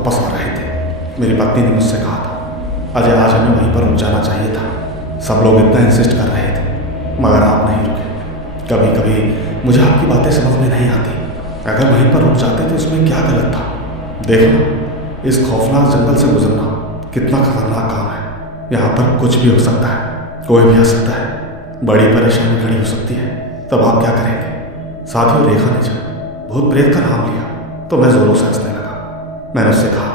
वापस आ रहे थे। मेरी पत्नी ने मुझसे कहा था, अजय आज हमें वहीं पर रुक जाना चाहिए था। सब लोग इतना इंसिस्ट कर रहे थे मगर आप नहीं रुके। कभी कभी मुझे आपकी बातें समझ में नहीं आती। अगर वहीं पर रुक जाते तो इसमें क्या गलत था? देखो, इस खौफनाक जंगल से गुजरना कितना खतरनाक काम है। यहाँ पर कुछ भी हो सकता है, कोई भी आ सकता है, बड़ी परेशानी खड़ी हो सकती है। तब आप क्या करेंगे? साथियों, रेखा ने जब भूत प्रेत का नाम लिया तो मैं जोरों से हंसने लगा। मैंने उससे कहा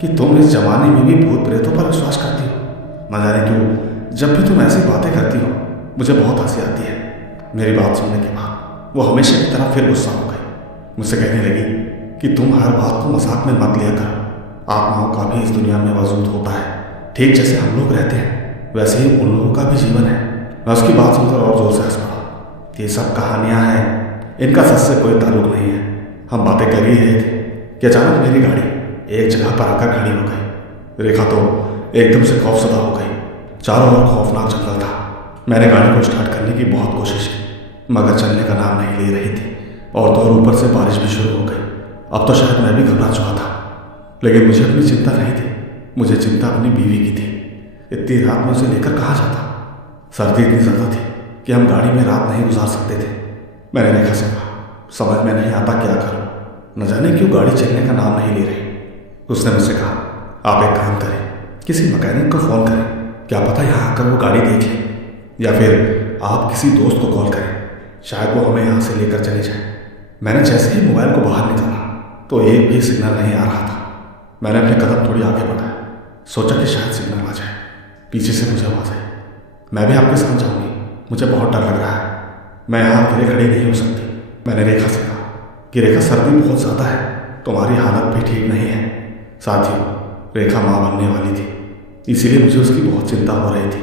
कि तुम इस जमाने में भी भूत प्रेतों पर विश्वास करती हो? न जाने क्यों जब भी तुम ऐसी बातें करती हो मुझे बहुत हंसी आती है। मेरी बात सुनने के बाद वो हमेशा की तरह फिर गुस्सा हो गई। मुझसे कहने लगी कि तुम हर बात को मजाक में मत लिया करो। आत्माओं का भी इस दुनिया में वजूद होता है। ठीक जैसे हम लोग रहते हैं वैसे ही उन लोगों का भी जीवन है। मैं उसकी बात सुनकर और जोर से हंस पड़ा। ये सब कहानियां हैं, इनका सच से कोई ताल्लुक नहीं है। हम बातें कर ही रहे थे कि अचानक मेरी गाड़ी एक जगह पर आकर खड़ी हो गई। रेखा तो एकदम से खौफसदा हो गई। चारों ओर खौफनाक जंगल था। मैंने गाड़ी को स्टार्ट करने की बहुत कोशिश की मगर चलने का नाम नहीं ले रही थी। और तो और ऊपर से बारिश भी शुरू हो गई। अब तो शायद मैं भी घबरा चुका था, लेकिन मुझे अपनी चिंता नहीं थी। मुझे चिंता अपनी बीवी की थी। इतनी रात में उसे लेकर कहाँ जाता? सर्दी इतनी ज़्यादा थी कि हम गाड़ी में रात नहीं गुजार सकते थे। मैंने रेखा से कहा, समझ में नहीं आता क्या करूं, न जाने क्यों गाड़ी चलने का नाम नहीं ले रही। उसने मुझसे कहा, आप एक काम करें, किसी मैकेनिक को फ़ोन करें, क्या पता यहाँ आकर वो गाड़ी देख ले, या फिर आप किसी दोस्त को कॉल करें, शायद वो हमें यहाँ से लेकर चले जाए। मैंने जैसे ही मोबाइल को बाहर निकाला तो एक भी सिग्नल नहीं आ रहा था। मैंने अपने कदम थोड़ी आगे बढ़ाया, सोचा कि शायद सिग्नल आ जाए। पीछे से मुझे आवाज़ आई, मैं भी आपके साथ जाऊँगी, मुझे बहुत डर लग रहा है, मैं यहाँ अकेले खड़ी नहीं हो सकती। मैंने रेखा से कहा कि रेखा, सर्दी बहुत ज़्यादा है, तुम्हारी हालत भी ठीक नहीं है। साथियों, रेखा माँ बनने वाली थी, इसीलिए मुझे उसकी बहुत चिंता हो रही थी।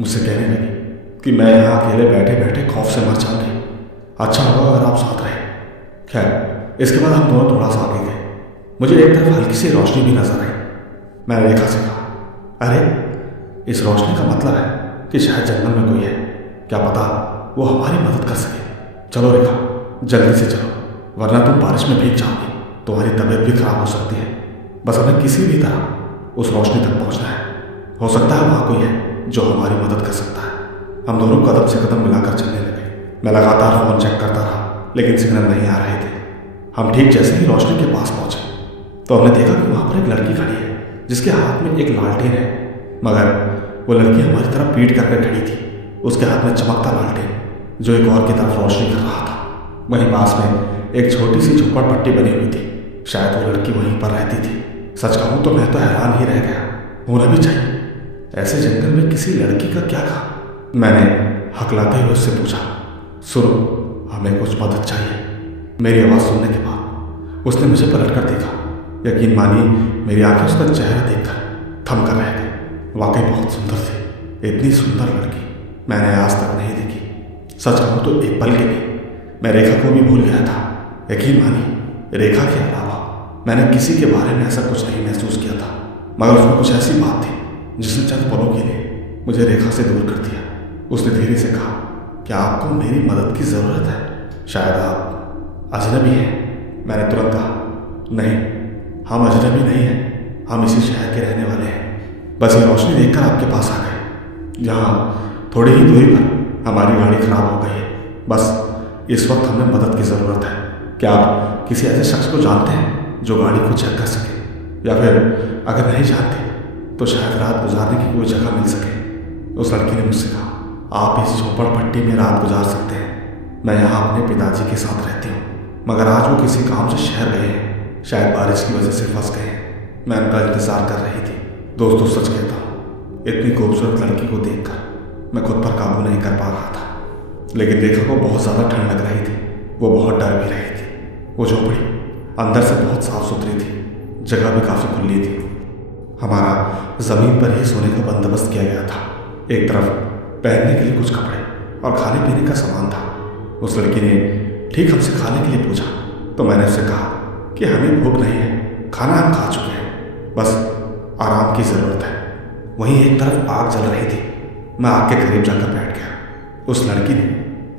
मुझसे कहने लगी कि मैं यहाँ अकेले बैठे बैठे खौफ से मर जाऊँगी, अच्छा होगा अगर आप साथ रहे। खैर, इसके बाद हम दोनों थोड़ा सा आगे गए। मुझे एक तरफ हल्की सी रोशनी भी नजर आई। मैंने रेखा से कहा, अरे इस रोशनी का मतलब है कि शायद जंगल में कोई है, क्या पता वो हमारी मदद कर सके। चलो रेखा, जल्दी से चलो, वरना तुम बारिश में भीग जाओगी, तुम्हारी तबीयत भी खराब हो सकती है। बस हमें किसी भी तरह उस रोशनी तक पहुंचना है। हो सकता है वहाँ कोई है जो हमारी मदद कर सकता है। हम दोनों कदम से कदम मिलाकर चलने लगे। मैं लगातार फोन चेक करता रहा, लेकिन सिग्नल नहीं आ रहे थे। हम ठीक जैसे ही रोशनी के पास पहुंचे तो हमने देखा कि वहाँ पर एक लड़की खड़ी है जिसके हाथ में एक लालटेन है, मगर वो लड़की हमारी तरफ पीठ करके खड़ी थी। उसके हाथ में चमकता लालटेन जो एक और की तरफ रोशनी कर रहा था। वहीं पास में एक छोटी सी झोपड़पट्टी बनी हुई थी, शायद वो लड़की वहीं पर रहती थी। सच कहूँ तो मैं तो हैरान ही रह गया, होना भी चाहिए, ऐसे जंगल में किसी लड़की का क्या काम। मैंने हकलाते हुए उससे पूछा, सुनो, हमें कुछ मदद चाहिए। मेरी आवाज़ सुनने के बाद उसने मुझे पलट कर देखा। यकीन मानिए, मेरी आंखें उसका चेहरा देखकर थम कर रह गई। वाकई बहुत सुंदर थी। इतनी सुंदर लड़की मैंने आज तक नहीं देखी। सच कहूँ तो एक पल के लिए मैं रेखा को भी भूल गया था। यकीन मानिए, रेखा के अलावा मैंने किसी के बारे में ऐसा कुछ नहीं महसूस किया था, मगर उसमें कुछ ऐसी बात थी जिसने चंद पलों के लिए मुझे रेखा से दूर कर दिया। उसने धीरे से कहा, क्या आपको मेरी मदद की ज़रूरत है? शायद आप अजनबी हैं। मैंने तुरंत कहा, नहीं, हम अजनबी नहीं हैं, हम इसी शहर के रहने वाले हैं। बस ये रोशनी देखकर आपके पास आ गए। यहाँ थोड़ी ही दूरी पर हमारी गाड़ी खराब हो गई है। बस इस वक्त हमें मदद की ज़रूरत है। क्या आप किसी ऐसे शख्स को जानते हैं जो गाड़ी को चेक कर सके, या फिर अगर नहीं जानते तो शायद रात गुजारने की कोई जगह मिल सके? उस लड़की ने मुझसे कहा, आप इस झोपड़पट्टी में रात गुजार सकते हैं। मैं यहाँ अपने पिताजी के साथ रहती हूँ, मगर आज वो किसी काम से शहर गए हैं, शायद बारिश की वजह से फंस गए हैं। मैं उनका इंतजार कर रही थी। दोस्तों, सच कहता हूँ, इतनी खूबसूरत लड़की को देखकर मैं खुद पर काबू नहीं कर पा रहा था। लेकिन रेखा को बहुत ज़्यादा ठंड लग रही थी, वो बहुत डर भी रही थी। वो झोपड़ी अंदर से बहुत साफ सुथरी थी, जगह भी काफ़ी खुली थी। हमारा ज़मीन पर ही सोने का बंदोबस्त किया गया था। एक तरफ पहनने के लिए कुछ कपड़े और खाने पीने का सामान था। उस लड़की ने ठीक हमसे खाने के लिए पूछा तो मैंने उससे कहा कि हमें भूख नहीं है, खाना हम खा चुके हैं, बस आराम की ज़रूरत है। वहीं एक तरफ आग जल रही थी। मैं आग के करीब जाकर बैठ गया। उस लड़की ने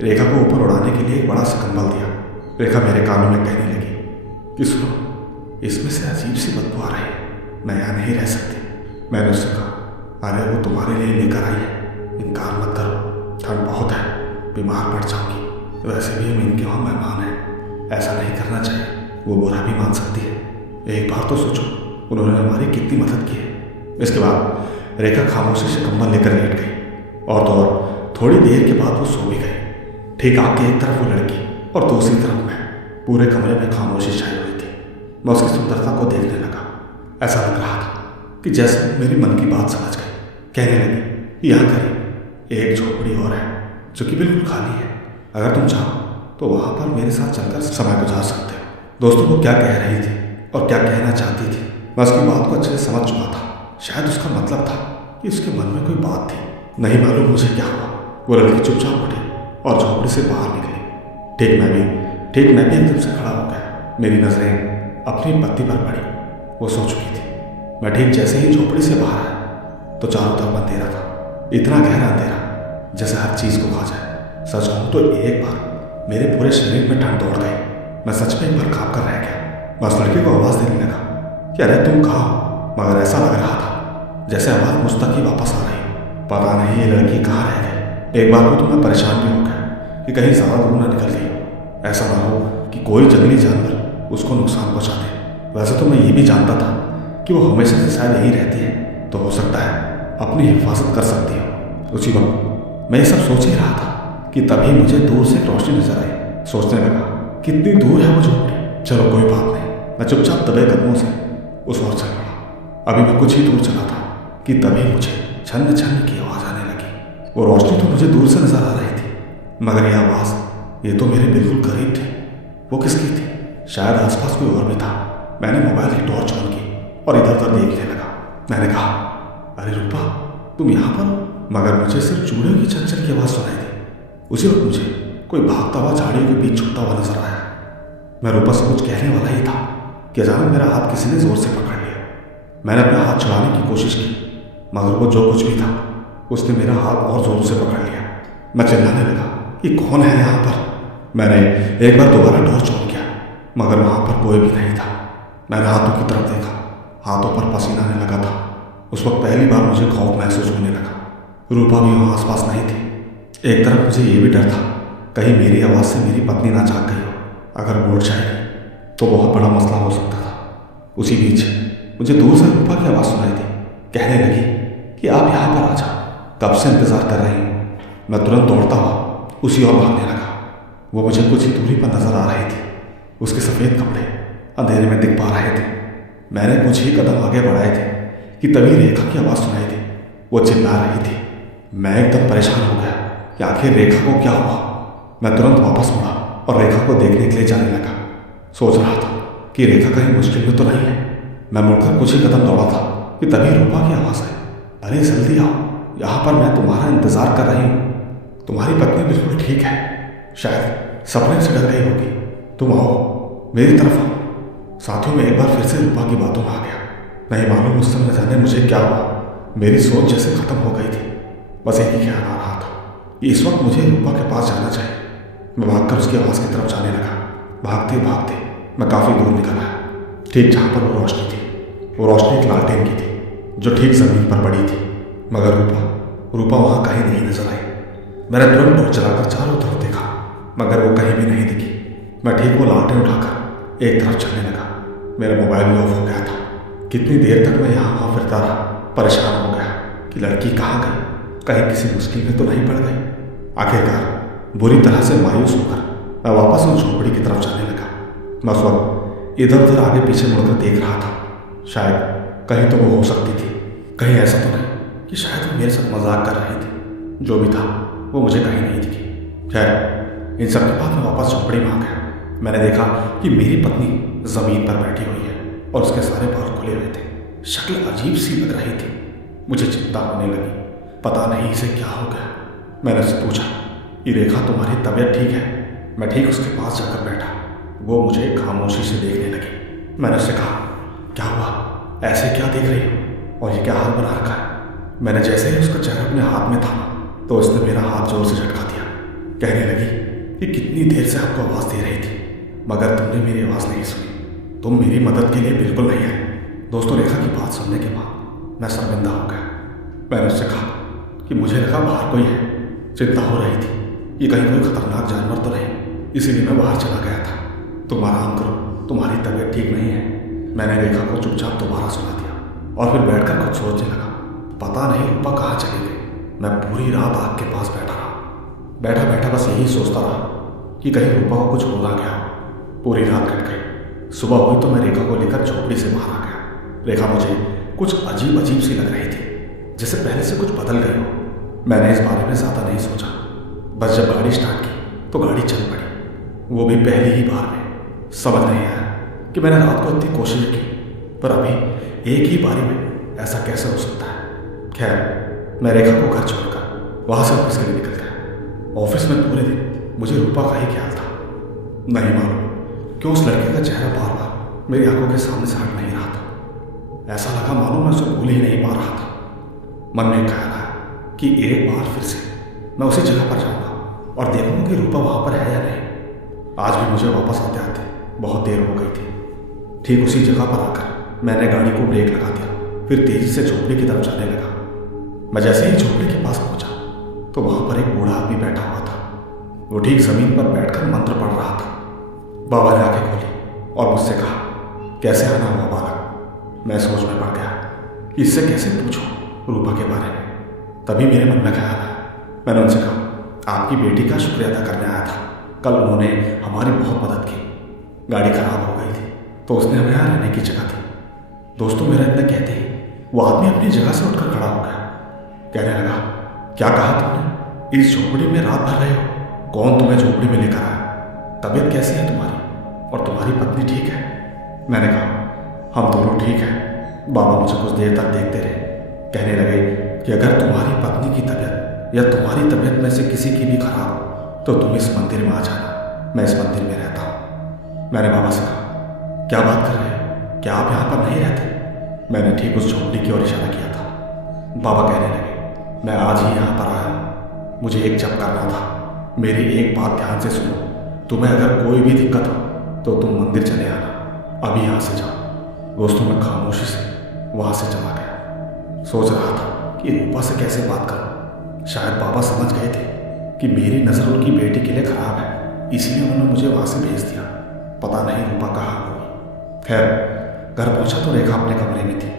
रेखा को ऊपर उड़ाने के लिए एक बड़ा सा कंबल दिया। रेखा मेरे कानों में कहने लगी कि सुनो, इसमें से अजीब सी बदबू आ रही मैं यहाँ नहीं रह सकती। मैंने उससे कहा, अरे वो तुम्हारे लिए लेकर आई है, इनकार मत करो, ठंड बहुत है, बीमार पड़ जाऊंगी। वैसे भी हम इनके वहाँ मेहमान हैं, ऐसा नहीं करना चाहिए। वो बुरा भी मान सकती है। एक बार तो सोचो, उन्होंने हमारी कितनी मदद की है। इसके बाद रेखा खामोशी से कंबल लेकर लेट गई और तो और थोड़ी देर के बाद वो सो भी गई। ठीक आगे एक तरफ वो लड़की और दूसरी तरफ मैं। पूरे कमरे में खामोशी छाई हुई थी। मैं उसकी सुंदरता को देखने लगा। ऐसा लग रहा था कि जैसे मेरी मन की बात समझ गई। कहने लगी, यहाँ करीब एक झोपड़ी और है जो कि बिल्कुल खाली है। अगर तुम चाहो तो वहाँ पर मेरे साथ चलकर समय गुजार सकते हो। दोस्तों, वो क्या कह रही थी और क्या कहना चाहती थी, मैं उसकी बात को अच्छे से समझ चुका था। शायद उसका मतलब था कि उसके मन में कोई बात थी। नहीं मालूम मुझे क्या हुआ, वो लड़की चुपचाप उठी और झोपड़ी से बाहर निकली। ठीक मैं भी एकदम से खड़ा हो गया। मेरी नजरें अपनी पत्नी पर पड़ी। वो सो चुकी थी। मैं ठीक जैसे ही झोपड़ी से बाहर आया तो चारों तरफ अंधेरा था। इतना गहरा अंधेरा जैसे हर चीज को खा जाए। सच कहूं तो एक बार मेरे पूरे शरीर में ठंड दौड़ गई। मैं सच में एक बार कांप कर रह गया। मैं उस लड़की को आवाज देने लगा कि अरे तुम कहाँ हो, मगर ऐसा लग रहा था जैसे आवाज मुझ तक ही वापस आ रही। पता नहीं ये लड़की कहाँ रह गई। एक बार को तो मैं परेशान भी हो गया कि कहीं ज्यादा दूर ना निकल गई। ऐसा ना हो कि कोई जंगली जानवर उसको नुकसान पहुंचा दे। वैसे तो मैं ये भी जानता था कि वो हमेशा से शायद यहीं रहती है, तो हो सकता है अपनी हिफाजत कर सकती हो। उसी वक्त मैं ये सब सोच ही रहा था कि तभी मुझे दूर से एक रोशनी नजर आई। सोचने लगा, कितनी दूर है वो झोपड़ी। चलो कोई बात नहीं। मैं चुपचाप दबे कदमों से उस ओर चल पड़ा। अभी मैं कुछ ही दूर चला था कि तभी मुझे छन्न छन्न की आवाज आने लगी। वो रोशनी तो मुझे दूर से नजर आ रही थी, मगर यह आवाज ये तो मेरे बिल्कुल करीब थी। वो किसकी थी? शायद आसपास कोई और भी था। मैंने मोबाइल की टॉर्च ऑन की और इधर उधर देखने लगा। मैंने कहा, अरे रूपा, तुम यहाँ पर हो? मगर मुझे सिर्फ चूड़ियों की चंचल की आवाज सुनाई दी। उसी वक्त मुझे कोई भागता हुआ झाड़ियों के बीच छुपता हुआ नजर आया। मैं रूपा से कुछ कहने वाला ही था कि अचानक मेरा हाथ किसी ने जोर से पकड़ लिया। मैंने अपना हाथ छुड़ाने की कोशिश की, मगर वो जो कुछ भी था उसने मेरा हाथ और जोर से पकड़ लिया। मैं चिल्लाने लगा, ये कौन है यहाँ पर? मैंने एक बार दोबारा टॉर्च ऑन किया, मगर वहां पर कोई भी नहीं था। मैंने हाथों की तरफ देखा। हाथों पर पसीना आने लगा था। उस वक्त पहली बार मुझे खौफ महसूस होने लगा। रूपा भी वहां आसपास नहीं थी। एक तरफ मुझे ये भी डर था कहीं मेरी आवाज़ से मेरी पत्नी ना जाग गई हो। अगर वो उठ जाएगी तो बहुत बड़ा मसला हो सकता था। उसी बीच मुझे दूर से रूपा की आवाज़ सुनाई दी। कहने लगी कि आप यहाँ पर आ जाओ, कब से इंतज़ार कर रही हूँ। मैं तुरंत दौड़ता हुआ उसी ओर भागने लगा। वो मुझे कुछ ही दूरी पर नजर आ रही थी। उसके सफ़ेद कपड़े अंधेरे में दिख पा रहे थे। मैंने कुछ ही कदम आगे बढ़ाए थे कि तभी रेखा की आवाज़ सुनाई दी। वो चिल्ला रही थी। मैं एकदम परेशान हो गया कि आखिर रेखा को क्या हुआ। मैं तुरंत वापस मुड़ा और रेखा को देखने के लिए जाने लगा। सोच रहा था कि रेखा कहीं मुश्किल में तो नहीं है। मैं मुड़कर कुछ ही कदम दौड़ा था कि तभी रूपा की आवाज़ आई, अरे जल्दी आओ, यहाँ पर मैं तुम्हारा इंतजार कर रही हूँ। तुम्हारी पत्नी बिल्कुल ठीक है, शायद सपने से डर गई होगी। तुम आओ, मेरी तरफ आओ। साथियों में एक बार फिर से रूपा की बातों में आ गया। नहीं मालूम उस समय न जाने मुझे क्या हुआ। मेरी सोच जैसे खत्म हो गई थी। बस एक ही ख्याल आ रहा था कि इस वक्त मुझे रूपा के पास जाना चाहिए। मैं भागकर उसकी आवाज़ की तरफ जाने लगा। भागते भागते मैं काफ़ी दूर निकल आया। ठीक जहाँ पर वो रोशनी थी, वो रोशनी एक लालटेन की थी जो ठीक ज़मीन पर पड़ी थी। मगर रूपा वहाँ कहीं नहीं नजर आई। मैंने तुरंत टॉर्च चलाकर चारों तरफ देखा, मगर वो कहीं भी नहीं दिखी। मैं ठीक वो लालटेन उठाकर एक तरफ चलने लगा। मेरा मोबाइल भी ऑफ हो गया था। कितनी देर तक मैं यहाँ वहाँ फिरता रहा, परेशान हो गया कि लड़की कहाँ गई, कहीं किसी मुश्किल में तो नहीं पड़ गई। आखिरकार बुरी तरह से मायूस होकर मैं वापस उस झोपड़ी की तरफ जाने लगा। मैं उस वक्त इधर उधर आगे पीछे मुड़कर देख रहा था। शायद कहीं तो वो हो सकती थी, कहीं ऐसा तो नहीं कि शायद वो मेरे साथ मजाक कर रही थी। जो भी था वो मुझे कहीं नहीं दिखी। खैर, इन सब के बाद मैं वापस झोपड़ी में आ गया। मैंने देखा कि मेरी पत्नी जमीन पर बैठी हुई है और उसके सारे बाल खुले हुए थे। शक्ल अजीब सी लग रही थी। मुझे चिंता होने लगी, पता नहीं इसे क्या हो गया। मैंने उससे पूछा कि रेखा, तुम्हारी तबीयत ठीक है? मैं ठीक उसके पास जाकर बैठा। वो मुझे खामोशी से देखने लगी। मैंने उससे कहा, क्या हुआ, ऐसे क्या देख रही हो और ये क्या हाथ बना रखा है? मैंने जैसे ही उसका चेहरा अपने हाथ में थामा तो उसने मेरा हाथ जोर से झटका दिया। कहने लगी कि कितनी देर से आपको आवाज़ दे रही थी, मगर तुमने मेरी आवाज़ नहीं सुनी। तुम मेरी मदद के लिए बिल्कुल नहीं आए। दोस्तों, रेखा की बात सुनने के बाद मैं शर्मिंदा हो गया। मैंने उससे कहा कि मुझे लगा बाहर कोई है। चिंता हो रही थी कि कहीं कोई खतरनाक जानवर तो नहीं, इसीलिए मैं बाहर चला गया था। तुम आराम करो, तुम्हारी तबीयत ठीक नहीं है। मैंने रेखा को चुपचाप दोबारा सुना दिया और फिर बैठकर कुछ सोचने लगा। पता नहीं रूपा कहाँ चली गई। मैं पूरी रात आग के पास बैठा रहा। बैठा बैठा बस यही सोचता रहा कि कहीं रूपा को कुछ हो ना गया। पूरी रात कट गई। सुबह हुई तो मैं रेखा को लेकर झोपड़ी से बाहर आ गया। रेखा मुझे कुछ अजीब अजीब सी लग रही थी, जैसे पहले से कुछ बदल गई हो। मैंने इस बारे में ज़्यादा नहीं सोचा। बस जब गाड़ी स्टार्ट की तो गाड़ी चल पड़ी, वो भी पहली ही बार में। समझ नहीं आया कि मैंने रात को इतनी कोशिश की, पर अभी एक ही बारी में ऐसा कैसे हो सकता है। खैर, मैं रेखा को घर छोड़कर वहाँ से ऑफिस के लिए निकल गया। ऑफिस में पूरे दिन मुझे रूपा का ही ख्याल था। नहीं मालूम क्यों उस लड़के का चेहरा बार बार मेरी आंखों के सामने से हट नहीं रहा था। ऐसा लगा मालूम मैं उसे भूल ही नहीं पा रहा था। मन में ख्याल आया कि एक बार फिर से मैं उसी जगह पर जाऊंगा और देखूंगा कि रूपा वहां पर है या नहीं। आज भी मुझे वापस आते आते बहुत देर हो गई थी। ठीक उसी जगह पर आकर मैंने गाड़ी को ब्रेक लगा दिया, फिर तेजी से झोपड़ी की तरफ जाने लगा। मैं जैसे ही झोपड़ी के पास पहुंचा तो वहां पर एक बूढ़ा आदमी बैठा हुआ था। वो ठीक जमीन पर बैठकर मंत्र पढ़ रहा था। बाबा ने आंखें खोली और मुझसे कहा, कैसे आना हुआ बालक। मैं सोच में पड़ गया कि इससे कैसे पूछूं रूपा के बारे में। तभी मेरे मन में ख्याल आया। मैंने उनसे कहा, आपकी बेटी का शुक्रिया अदा करने आया था। कल उन्होंने हमारी बहुत मदद की। गाड़ी खराब हो गई थी तो उसने हमें यहाँ रहने की जगह दी। दोस्तों, मेरा इतना कहते ही वो आदमी अपनी जगह से उठकर खड़ा हो गया। कहने लगा, क्या कहा तुमने? इस झोपड़ी में रात भर रहे हो? कौन तुम्हें झोपड़ी में लेकर आया? तबीयत कैसी है तुम्हारी? और तुम्हारी पत्नी ठीक है? मैंने कहा, हम दोनों ठीक हैं। बाबा मुझे कुछ देर तक देखते रहे। कहने लगे कि अगर तुम्हारी पत्नी की तबीयत या तुम्हारी तबीयत में से किसी की भी खराब हो तो तुम इस मंदिर में आ जाना। मैं इस मंदिर में रहता हूँ। मैंने बाबा से कहा, क्या बात कर रहे हो? क्या आप यहाँ पर नहीं रहते? मैंने ठीक उस झोपड़ी की ओर इशारा किया था। बाबा कहने लगे, मैं आज ही यहाँ पर आया हूँ। मुझे एक जप करना था। मेरी एक बात ध्यान से सुनो। तुम्हें अगर कोई भी दिक्कत हो तो तुम मंदिर चले आना। अभी यहाँ से जाओ। दोस्तों, मैं खामोशी से वहाँ से चला गया। सोच रहा था कि रूपा से कैसे बात करूं। शायद बाबा समझ गए थे कि मेरी नज़र उनकी बेटी के लिए खराब है, इसलिए उन्होंने मुझे वहाँ से भेज दिया। पता नहीं रूपा कहाँ होगी। खैर, घर पहुँचा तो रेखा अपने कमरे में थी।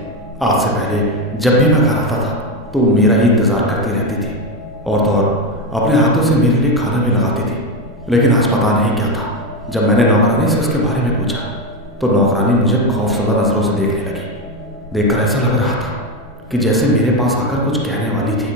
आज से पहले जब भी मैं घर आता था तो मेरा ही इंतज़ार करती रहती थी और तो और अपने हाथों से मेरे लिए खाना भी लगाती थी। लेकिन आज पता नहीं क्या था, जब मैंने नौकरानी से उसके बारे में पूछा तो नौकरानी मुझे खौफजदा नज़रों से देखने लगी। देखकर ऐसा लग रहा था कि जैसे मेरे पास आकर कुछ कहने वाली थी।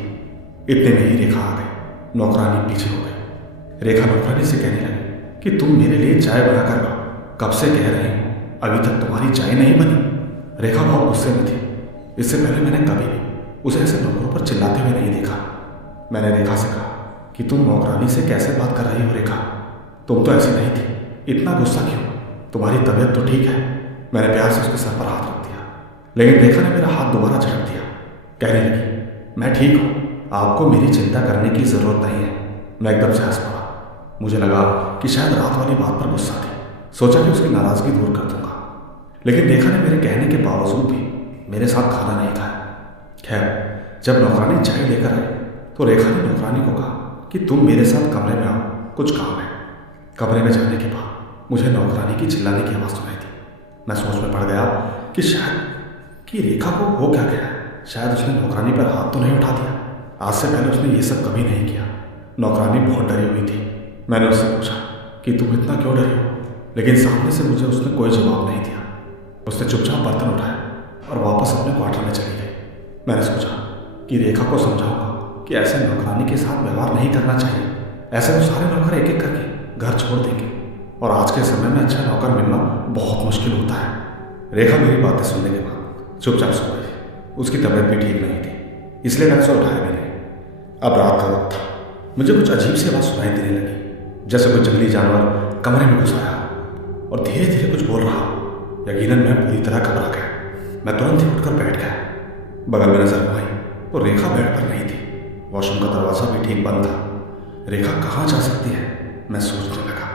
इतने में ही रेखा आ गई। नौकरानी पीछे हो गई। रेखा नौकरानी से कहने लगी कि तुम मेरे लिए चाय बना कर लाओ। कब से कह रहे हो, अभी तक तुम्हारी चाय नहीं बनी। रेखा बहुत गुस्से में थी। इससे पहले मैंने कभी भी उसे ऐसे नौकरों पर चिल्लाते हुए नहीं देखा। मैंने रेखा से कहा कि तुम नौकरानी से कैसे बात कर रही हो रेखा? तुम तो ऐसी नहीं थी। इतना गुस्सा क्यों? तुम्हारी तबीयत तो ठीक है। मैंने प्यार से उसके सर पर हाथ रख दिया, लेकिन रेखा ने मेरा हाथ दोबारा झटक दिया। कहने लगी, मैं ठीक हूँ, आपको मेरी चिंता करने की ज़रूरत नहीं है। मैं एकदम से हंस पड़ा। मुझे लगा कि शायद रात वाली बात पर गुस्सा थी। सोचा कि उसकी नाराज़गी दूर कर दूंगा, लेकिन रेखा ने मेरे कहने के बावजूद भी मेरे साथ खाना नहीं खाया। खैर, जब नौकरानी चाय लेकर आई तो रेखा ने नौकरानी को कहा कि तुम मेरे साथ कमरे में आओ, कुछ काम है। कमरे में जाने के बाद मुझे नौकरानी की चिल्लाने की आवाज़ सुनाई थी। मैं सोच में पड़ गया कि शायद कि रेखा को हो क्या गया। शायद उसने नौकरानी पर हाथ तो नहीं उठा दिया। आज से पहले उसने ये सब कभी नहीं किया। नौकरानी बहुत डरी हुई थी। मैंने उससे पूछा कि तुम इतना क्यों डरी हो, लेकिन सामने से मुझे उसने कोई जवाब नहीं दिया। उसने चुपचाप बर्तन उठाया और वापस अपने क्वार्टर में चली गई। मैंने सोचा कि रेखा को समझाऊंगा कि ऐसे नौकरानी के साथ व्यवहार नहीं करना चाहिए। ऐसे तो सारे नौकर एक एक करके घर छोड़ देंगे और आज के समय में अच्छा नौकर मिलना बहुत मुश्किल होता है। रेखा मेरी बातें सुनने के बाद चुपचाप सो गई। उसकी तबीयत भी ठीक नहीं थी, इसलिए मैंने उसे उठाया भी नहीं। अब रात का वक्त था। मुझे कुछ अजीब सी आवाज़ सुनाई देने लगी, जैसे कोई जंगली जानवर कमरे में घुस आया और धीरे धीरे कुछ बोल रहा। यकीनन मैं पूरी तरह घबरा गया। मैं तुरंत ही उठकर बैठ गया। बगल में नजर घुमाई तो रेखा बेड पर नहीं थी। वॉशरूम का दरवाज़ा भी ठीक बंद था। रेखा कहाँ जा सकती है, मैं सोचने लगा।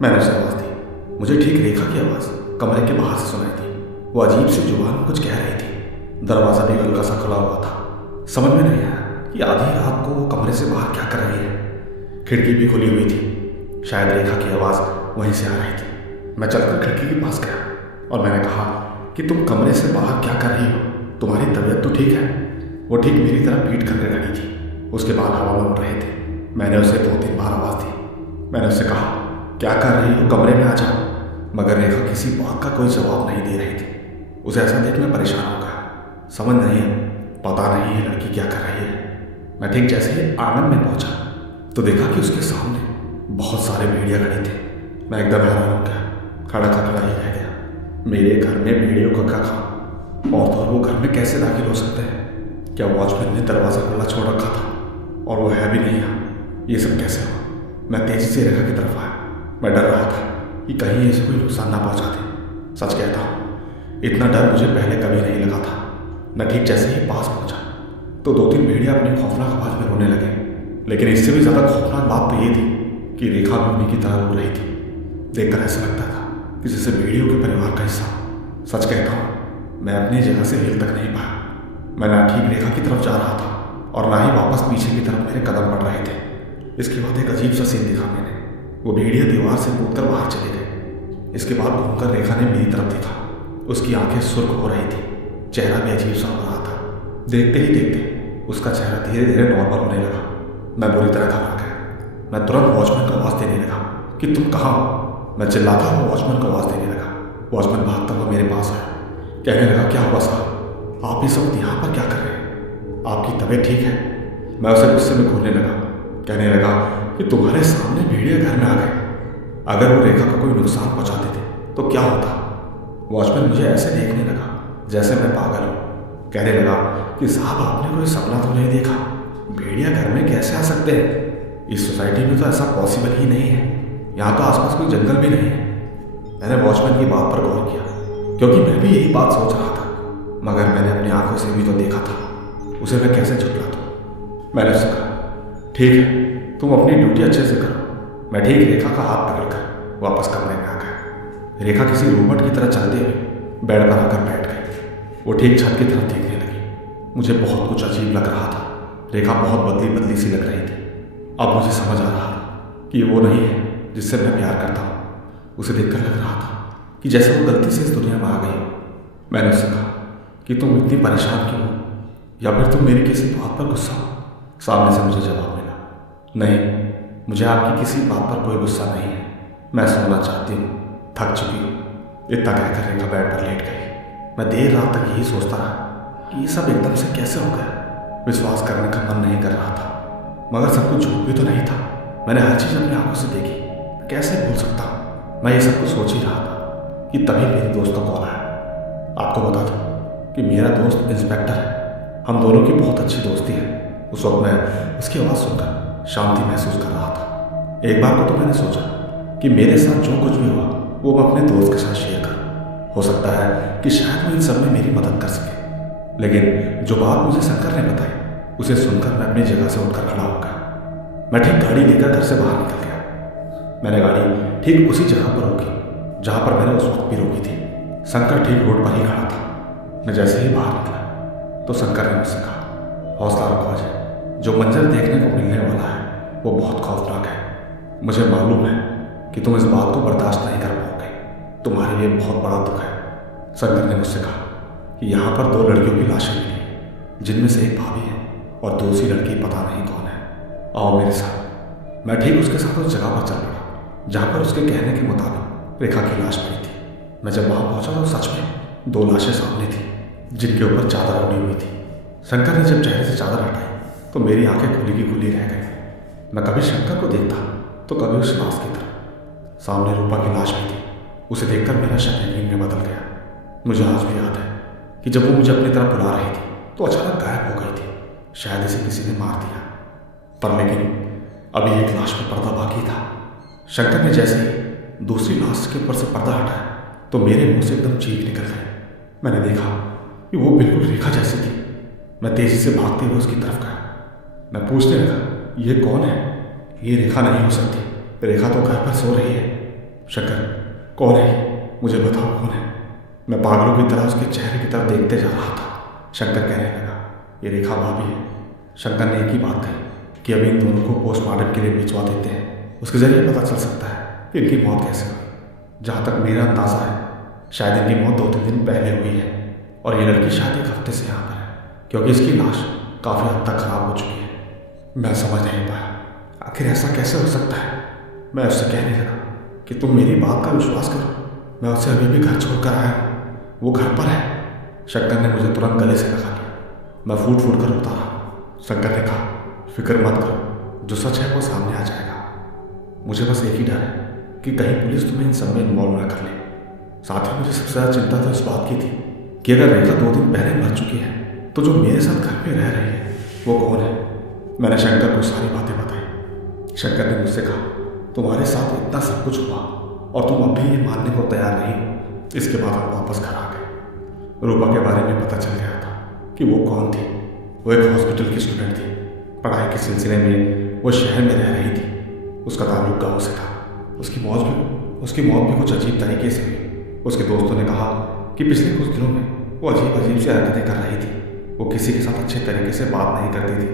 मैंने उसे आवाज़ दी। मुझे ठीक रेखा की आवाज़ कमरे के बाहर से सुनाई दी। वो अजीब सी जुबान में कुछ कह रही थी। दरवाज़ा भी हल्का सा खुला हुआ था। समझ में नहीं आया कि आधी रात को वो कमरे से बाहर क्या कर रही है। खिड़की भी खुली हुई थी, शायद रेखा की आवाज़ वहीं से आ रही थी। मैं चलकर खिड़की के पास गया और मैंने कहा कि तुम कमरे से बाहर क्या कर रही हो, तुम्हारी तबीयत तो ठीक है? वो ठीक मेरी तरफ पीट करके खड़ी थी, उसके बाल हवा में उड़ रहे थे। मैंने उसे 2-3 बार आवाज़ दी। मैंने उससे कहा, क्या कर रही हो, कमरे में आ जाओ। मगर रेखा किसी बात का कोई जवाब नहीं दे रही थी। उसे ऐसा देख मैं परेशान हो गया। समझ नहीं है, पता नहीं है लड़की क्या कर रही है। मैं ठीक जैसे ही आंगन में पहुंचा तो देखा कि उसके सामने बहुत सारे भेड़िया खड़े थे। मैं एकदम हैरान हो गया, खड़ा का खड़ा ही रह गया। मेरे घर में भेड़ियों का क्या काम, और तो वो घर में कैसे दाखिल हो सकते हैं? क्या वॉचमैन ने दरवाज़ा खुला छोड़ रखा था और वो है भी नहीं यहाँ? ये सब कैसे हुआ? मैं तेजी से रेखा की तरफ आया। मैं डर रहा था कि कहीं इसे कोई नुकसान ना पहुँचा दे। सच कहता हूँ, इतना डर मुझे पहले कभी नहीं लगा था। मैं ठीक जैसे ही पास पहुँचा तो 2-3 भेड़िया अपनी खौफनाक आवाज़ में रोने लगे। लेकिन इससे भी ज़्यादा खौफनाक बात तो ये थी कि रेखा भी उन्हीं की तरह रो रही थी। देखकर ऐसा लगता था कि जैसे भेड़ियों के परिवार का हिस्सा। सच कहता हूँ, मैं अपनी जगह से हिल तक नहीं पाया। मैं ना ठीक रेखा की तरफ जा रहा था और ना ही वापस पीछे की तरफ मेरे कदम पड़ रहे थे। इसके बाद एक अजीब सा सीन दिखा मैंने। वो भेड़िया दीवार से कूदकर बाहर चले गए। इसके बाद घूमकर रेखा ने मेरी तरफ देखा। उसकी आंखें सुर्ख हो रही थी, चेहरा भी अजीब सा हो रहा था। देखते ही देखते उसका चेहरा धीरे धीरे नॉर्मल होने लगा। मैं बुरी तरह घबरा गया। मैं तुरंत वॉचमैन को आवाज़ देने लगा कि तुम कहाँ हो? मैं चिल्लाता हुआ वॉचमैन को आवाज़ देने लगा। वॉचमैन भागता हुआ मेरे पास आया, कहने लगा, क्या हुआ साहब, आप इस वक्त यहाँ पर क्या कर रहे हैं? आपकी तबीयत ठीक है? मैं उसे गुस्से में घूरने लगा, कहने लगा कि तुम्हारे सामने भेड़िया घर में आ गए। अगर वो रेखा को कोई नुकसान पहुँचा देते तो क्या होता? वॉचमैन मुझे ऐसे देखने लगा जैसे मैं पागल हूँ। कहने लगा कि साहब, आपने कोई सपना तो नहीं देखा? भेड़िया घर में कैसे आ सकते हैं? इस सोसाइटी में तो ऐसा पॉसिबल ही नहीं है। यहाँ तो आसपास कोई जंगल भी नहीं है। मैंने वॉचमैन की बात पर गौर किया, क्योंकि मैं भी यही बात सोच रहा था। मगर मैंने अपनी आंखों से भी तो देखा था, उसे मैं कैसे झुठला दूँ? मैंने उससे कहा, ठीक है, तुम अपनी ड्यूटी अच्छे से करो। मैं ठीक रेखा का हाथ पकड़कर वापस कमरे में आ गया। रेखा किसी रोबोट की तरह चलते हुए बेड पर आकर बैठ गई। वो ठीक छत की तरफ देखने लगी। मुझे बहुत कुछ अजीब लग रहा था। रेखा बहुत बदली बदली सी लग रही थी। अब मुझे समझ आ रहा था कि वो नहीं है जिससे मैं प्यार करता हूँ। उसे देखकर लग रहा था कि जैसे वो गलती से इस दुनिया में आ गई। मैंने उससे कहा कि तुम इतनी परेशान क्यों हो, या फिर तुम मेरी किसी बात पर गुस्सा हो? सामने से मुझे जवाब मिला, नहीं, मुझे आपकी किसी बात पर कोई गुस्सा नहीं है। मैं सोना चाहती हूँ, थक चुकी हूँ। इतना कहकर रेखा बेड पर लेट गई। मैं देर रात तक यही सोचता रहा कि ये सब एकदम से कैसे हो गया। विश्वास करने का मन नहीं कर रहा था, मगर सब कुछ झूठ भी तो नहीं था। मैंने हर चीज़ अपनी आंखों से देखी, कैसे भूल सकता हूँ? मैं ये सब कुछ सोच ही रहा था कि तभी मेरे दोस्त का कॉल आया। आपको बता दूँ कि मेरा दोस्त इंस्पेक्टर है। हम दोनों की बहुत अच्छी दोस्ती है। उस वक्त मैं उसकी आवाज़ सुनकर शांति महसूस कर रहा था। एक बार को तो मैंने सोचा कि मेरे साथ जो कुछ भी हुआ वो मैं अपने दोस्त के साथ शेयर करूँ। हो सकता है कि शायद वो इन सब में मेरी मदद कर सके। लेकिन जो बात मुझे शंकर ने बताई, उसे सुनकर मैं अपनी जगह से उठकर खड़ा हो गया। मैं ठीक गाड़ी लेकर घर से बाहर निकल गया। मैंने गाड़ी ठीक उसी जगह पर रोकी जहाँ पर मैंने उस वक्त भी रोकी थी। शंकर ठीक रोड पर ही खड़ा था। मैं जैसे ही बाहर निकला तो शंकर ने मुझसे कहा, हौसला रखो अजय, जो मंजर देखने को मिलने वाला है वो बहुत खौफनाक है। मुझे मालूम है कि तुम इस बात को बर्दाश्त नहीं कर पाओगे। तुम्हारे लिए बहुत बड़ा दुख है। शंकर ने मुझसे कहा कि यहाँ पर 2 लड़कियों की लाशें मिली, जिनमें से एक भाभी है और दूसरी लड़की पता नहीं कौन है। आओ मेरे साथ। मैं ठीक उसके साथ उस जगह पर चल पड़ा जहाँ पर उसके कहने के मुताबिक रेखा की लाश पड़ी थी। मैं जब वहाँ पहुँचा तो सच में 2 लाशें सामने थी, जिनके ऊपर चादर ओढ़ी हुई थी। शंकर ने जब चेहरे से चादर हटाई तो मेरी आंखें खुली की खुली रह गई। मैं कभी शंकर को देखता तो कभी उस लाश की तरफ। सामने रूपा की लाश भी थी। उसे देखकर मेरा शक यकीन में बदल गया। मुझे आज भी याद है कि जब वो मुझे अपनी तरफ बुला रही थी तो अचानक गायब हो गई थी। शायद इसे किसी ने मार दिया। पर लेकिन अभी एक लाश पर पर्दा बाकी था। शंकर ने जैसे ही दूसरी लाश के ऊपर से पर्दा हटाया तो मेरे मुंह से एकदम चीख निकल गई। मैंने देखा कि वो बिल्कुल रेखा जैसी थी। मैं तेजी से भागते हुए उसकी तरफ गया। मैं पूछने लगा, ये कौन है? ये रेखा नहीं हो सकती। रेखा तो घर पर सो रही है। शंकर, कौन है? मुझे बताओ कौन है? मैं पागलों की तरह उसके चेहरे की तरफ देखते जा रहा था। शंकर कहने लगा, ये रेखा भाभी है। शंकर ने एक ही बात कही कि अभी इन दोनों को पोस्टमार्टम के लिए भिजवा देते हैं, उसके जरिए पता चल सकता है कि इनकी मौत कैसे हुई। जहाँ तक मेरा अंदाज़ा है, शायद इनकी मौत 2-3 दिन पहले हुई है और ये लड़की शायद 1 हफ्ते से यहाँ पर है, क्योंकि इसकी लाश काफ़ी हद तक खराब हो चुकी है। मैं समझ नहीं पाया आखिर ऐसा कैसे हो सकता है। मैं उससे कहने लगा कि तुम मेरी बात का विश्वास करो, मैं उससे अभी भी घर छोड़ कर आया हूँ, वो घर पर है। शंकर ने मुझे तुरंत गले से लगा लिया। मैं फूट फूट कर रोता रहा। शंकर ने कहा, फिक्र मत करो, जो सच है वो सामने आ जाएगा। मुझे बस एक ही डर है कि कहीं पुलिस तुम्हें इन सब में इन्वॉल्व ना कर ले। साथ ही मुझे सबसे ज़्यादा चिंता तो इस बात की थी कि अगर रेखा 2 दिन पहले मर चुकी है तो जो मेरे साथ घर में रह रही है वो कौन है। मैंने शंकर को सारी बातें बताई। शंकर ने मुझसे कहा, तुम्हारे साथ इतना सब कुछ हुआ और तुम अब भी ये मानने को तैयार नहीं। इसके बाद हम वापस घर आ गए। रूपा के बारे में पता चल गया था कि वो कौन थी। वो एक हॉस्पिटल की स्टूडेंट थी। पढ़ाई के सिलसिले में वो शहर में रह रही थी। उसका ताल्लुक गाँव से था। उसकी मौत भी कुछ अजीब तरीके से हुई। उसके दोस्तों ने कहा कि पिछले कुछ दिनों में वो अजीब सी हरकतें कर रही थी। वो किसी के साथ अच्छे तरीके से बात नहीं करती थी,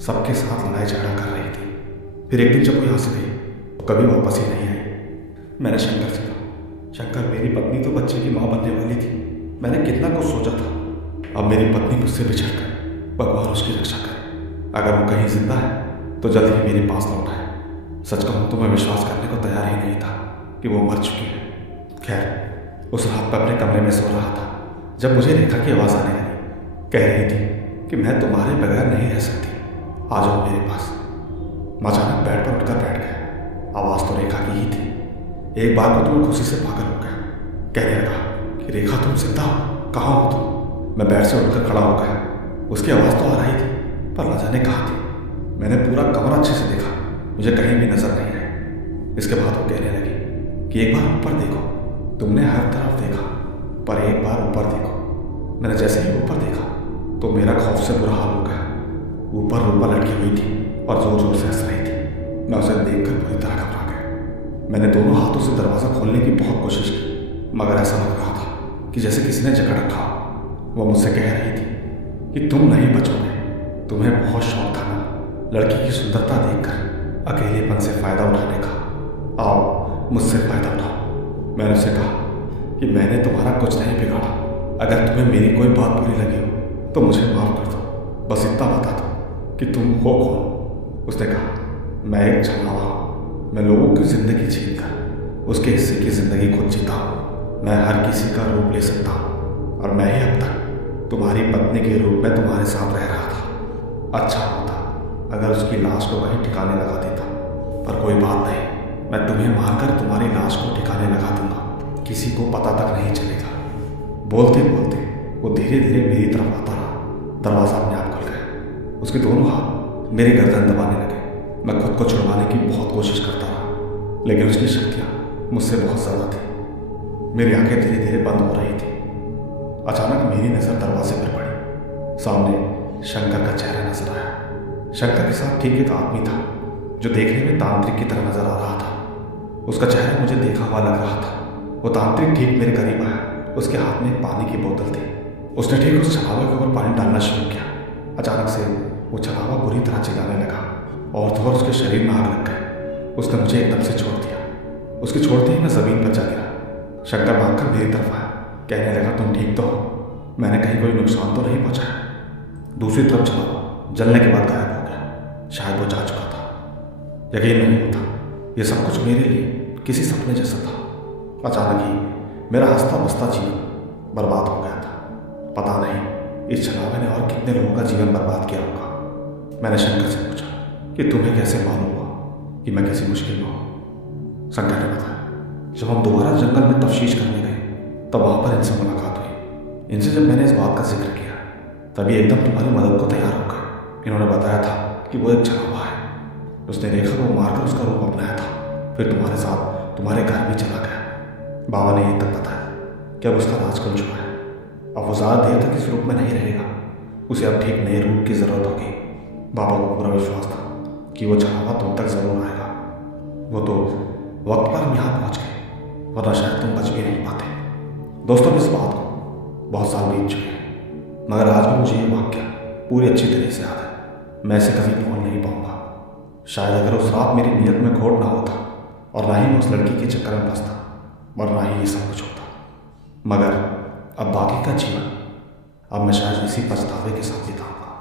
सबके साथ लड़ाई झगड़ा कर रही थी। फिर एक दिन जब वो यहाँ से गई तो कभी वापस ही नहीं आई। मैंने शंकर से कहा, शंकर मेरी पत्नी तो बच्चे की माँ बनने वाली थी। मैंने कितना कुछ सोचा था। अब मेरी पत्नी मुझसे बिछड़ गई, भगवान उसकी रक्षा करे। अगर वो कहीं जिंदा है तो जल्द ही मेरे पास लौट आए। सच कहूँ तो मैं विश्वास करने को तैयार ही नहीं था कि वो मर चुकी है। खैर, उस रात पर अपने कमरे में सो रहा था जब मुझे रेखा की आवाज़ आने लगी। कह रही थी कि मैं तुम्हारे बगैर नहीं रह सकती, आ जाओ मेरे पास। मैं अचानक बेड पर उठकर बैठ गया। आवाज़ तो रेखा की ही थी। एक बार को तो मैं खुशी से पागल हो गया। कहने लगा कि रेखा तुम जिंदा हो, कहाँ हो तुम। मैं बेड से उठकर खड़ा हो गया। उसकी आवाज़ तो आ रही थी पर न जाने कहाँ थी। मैंने पूरा कमरा अच्छे से देखा, मुझे कहीं भी नजर नहीं आई। इसके बाद वो कहने लगी कि एक बार ऊपर देखो। तुमने हर तरफ देखा पर एक बार ऊपर देखो। मैंने जैसे ही ऊपर देखा तो मेरा खौफ से बुरा हाल हो गया। ऊपर रूपा लटकी हुई थी और जोर जोर से हंस रही थी। मैं उसे देखकर पूरी तरह घबरा गया। मैंने दोनों हाथों से दरवाज़ा खोलने की बहुत कोशिश की, मगर ऐसा लग रहा था कि जैसे किसी ने जकड़ रखा। वो मुझसे कह रही थी कि तुम नहीं बचोगे। तुम्हें बहुत शौक था ना लड़की की सुंदरता देखकर अकेलेपन से फ़ायदा उठाने का। आओ मुझसे फ़ायदा उठाओ। मैंने उसे कहा कि मैंने तुम्हारा कुछ नहीं बिगाड़ा। अगर तुम्हें मेरी कोई बात बुरी लगी हो तो मुझे माफ़ कर दो। बस इतना बता दो कि तुम हो कौन। उसने कहा, मैं एक छलावा हूँ। मैं लोगों की ज़िंदगी छीन कर उसके हिस्से की ज़िंदगी खुद जीता हूँ। मैं हर किसी का रूप ले सकता हूँ और मैं ही अब तक तुम्हारी पत्नी के रूप में तुम्हारे साथ रह रहा था। अच्छा होता अगर उसकी लाश को कहीं ठिकाने लगा देता, पर कोई बात नहीं। मैं तुम्हें मारकर तुम्हारी लाश को ठिकाने लगा दूंगा, किसी को पता तक नहीं चलेगा। बोलते बोलते वो धीरे धीरे मेरी तरफ आता रहा। दरवाज़ा अपने आप खुल गया। उसके दोनों हाथ मेरी गर्दन दबाने लगे। मैं खुद को छुड़वाने की बहुत कोशिश करता रहा, लेकिन उसकी शक्तियाँ मुझसे बहुत ज़्यादा थी। मेरी आंखें धीरे धीरे बंद हो रही थी। अचानक मेरी नज़र दरवाजे पर पड़ी। सामने शंकर का चेहरा नजर आया। शंकर के साथ ठीक एक आदमी था जो देखने में तांत्रिक की तरह नजर आ रहा था। उसका चेहरा मुझे देखा हुआ लग रहा था। वो तांत्रिक ठीक मेरे करीब आया। उसके हाथ में एक पानी की बोतल थी। उसने ठीक उस छलावा के ऊपर पानी डालना शुरू किया। अचानक से वो छलावा बुरी तरह चिल्लाने लगा और तो और उसके शरीर में आग लग गई। उसने मुझे एकदम से छोड़ दिया। उसके छोड़ते ही मैं ज़मीन पर जा गिरा। शंकर भागकर मेरी तरफ आया। कहने लगा, तुम ठीक तो हो? मैंने कहीं कोई नुकसान तो नहीं पहुँचाया? दूसरी तरफ छलावा जलने के बाद गायब हो गया। शायद वो जा चुका था। यकीन नहीं होता, ये सब कुछ मेरे लिए किसी सपने जैसा था। अचानक ही मेरा हंसता बसता जीवन बर्बाद हो गया था। पता नहीं इस छलावे ने और कितने लोगों का जीवन बर्बाद किया होगा। मैंने शंकर से पूछा कि तुम्हें कैसे मालूम हुआ कि मैं किसी मुश्किल में हूँ? शंकर ने बताया, जब हम दोबारा जंगल में तफ्तीश करने गए तब वहाँ पर इनसे मुलाकात हुई। इनसे जब मैंने इस बात का जिक्र किया तभी एकदम तुम्हारी मदद को तैयार हो गए। इन्होंने बताया था कि वो एक छलावा है। उसने रेखा को मारकर उसका रूप अपनाया था, फिर तुम्हारे साथ तुम्हारे घर भी चला गया। बाबा ने ये तक बताया कि अब उसका राज खुल चुका है। अब वो ज़्यादा देर तक इस रूप में नहीं रहेगा। उसे अब ठीक नए रूप की ज़रूरत होगी। बाबा को पूरा विश्वास था कि वो छलावा तुम तक ज़रूर आएगा। वो तो वक्त पर हम यहाँ पहुँच गए, वरना शायद तुम बच भी नहीं पाते। दोस्तों, इस बात को बहुत साल बीत चुके हैं, मगर आज भी मुझे ये वाक्य पूरी अच्छी तरह से याद है। मैं इसे कभी भूल नहीं पाऊंगा। शायद अगर उस रात मेरी नीयत में खोट ना होता और ना ही मैं उस लड़की के चक्कर में फंसता और ना ही ये सब कुछ होता, मगर अब बाकी का जीवन अब मैं शायद इसी पछतावे के साथ बिताऊंगा।